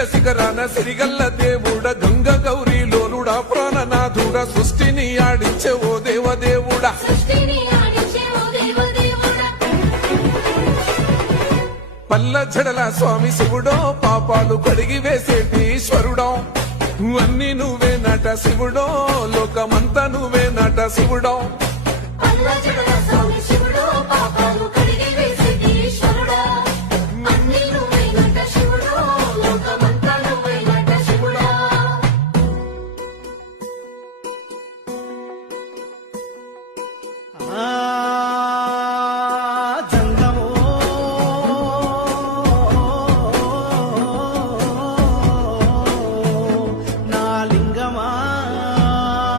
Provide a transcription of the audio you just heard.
శ్రీశైల శిఖరాన సిరిగల్ల దేవుడ గంగ గౌరీ లోలుడా ప్రాణనాథుడ సృష్టిని ఆడించే ఓ దేవదేవుడా పల్ల జడల స్వామి శివుడో పాపాలు కడిగి వేసేటి ఈశ్వరుడో అన్ని నువ్వే నట శివుడో లోకమంతా నువ్వే నట శివుడో పల్ల జడల స్వామి శివుడో పాపాలు